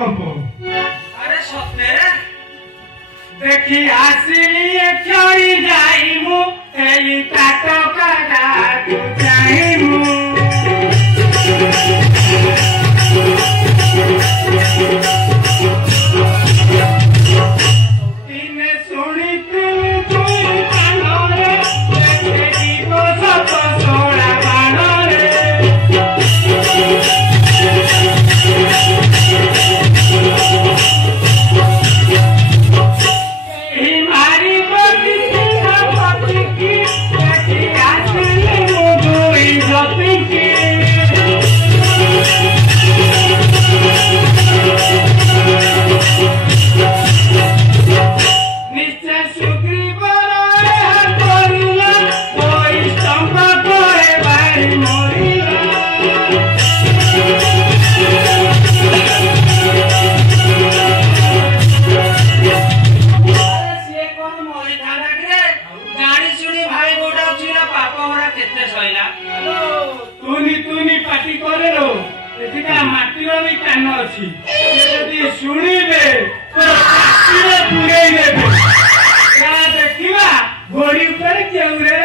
भूकंप अरे सपने देखी आसिली चली जाइमु एई तातो काडा तू जाइमु इने सुनी तुम तुम कानरे देखी को सप सोड़ा कानरे शुणवे तो देखा घोड़ी पर क्यों रे